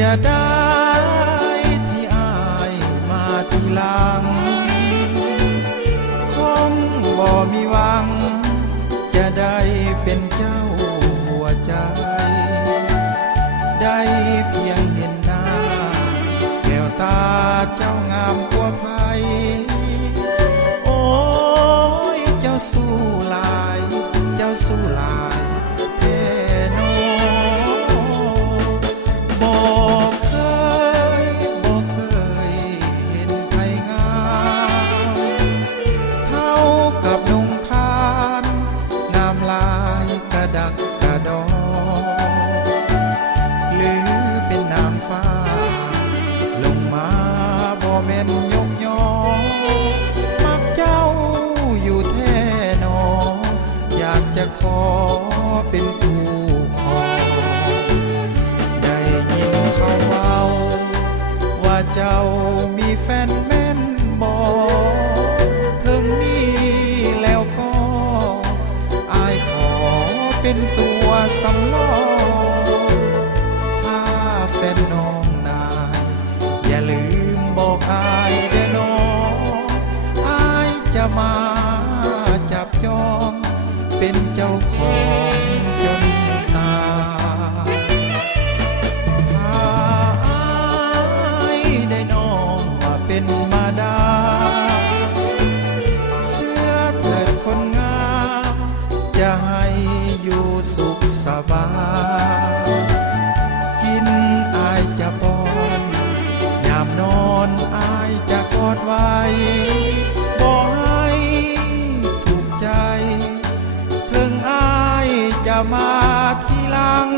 ยดายที่อายมาทีหลังคงบ่มีหวังจะได้เป็นเจ้าหัวใจได้เพียงเห็นหน้าแก้วตาเจ้างามกว่าใครโอ้ยเจ้าสู้หลายเจ้าสู้หลายแท้น้อบอกเคยเห็นใครงามเท่ากับนงคานงามลายกระดักกระดอหรือเป็นนางฟ้าลงมาบ่แม่นยกยอมักเจ้าอยู่แท้นออยากจะขอเป็นคู่ครองได้ยินเขาเว้าว่าเจ้ามีแฟนแม่นบ่ถึงมีแล้วก็อายขอเป็นตัวสำรองถ้าแฟนน้องนายอย่าลืมบอกอายเด้อน้องอายจะมาจับจองเป็นเจ้าของจนตายถ้าอายได้น้องมาเป็นมาดาเสื้อเถิดคนงามจะให้อยู่สุขสบายกินอายจะป้อนยามนอนอายจะกอดไว้บ่ให้ถูกใจถึงอายจะมาทีหลัง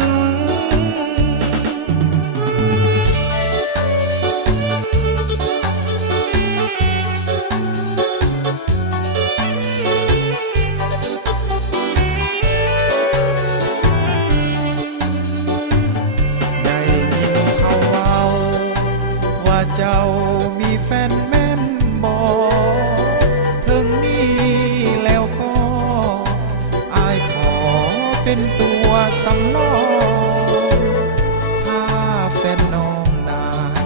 ได้ยินเขาเว้าว่าเจ้ามีแฟนแม่นบ่ถึงมีแล้วก็อายขอเป็นตัวสำรองถ้าแฟนน้องนาย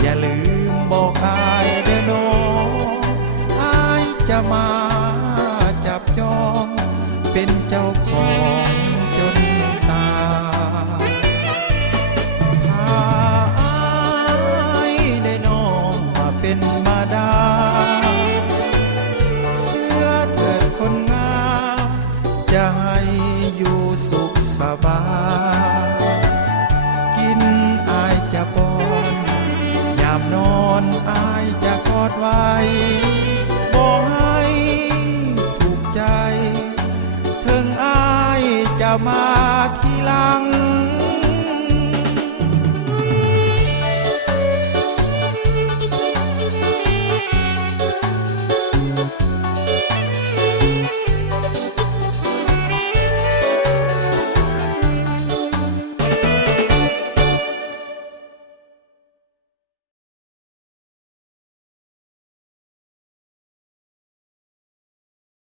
อย่าลืมบอกอายเด้อน้องอายจะมาจับจองเป็นเจ้าของจนตายถ้าอายได้น้องมาเป็นมาดาเสื้อเถิดคนงามจะให้อยู่สุขสบายกินอายจะป้อนยามนอนอายจะกอดไว้บ่ให้ถูกใจถึงอายจะมาทีหลัง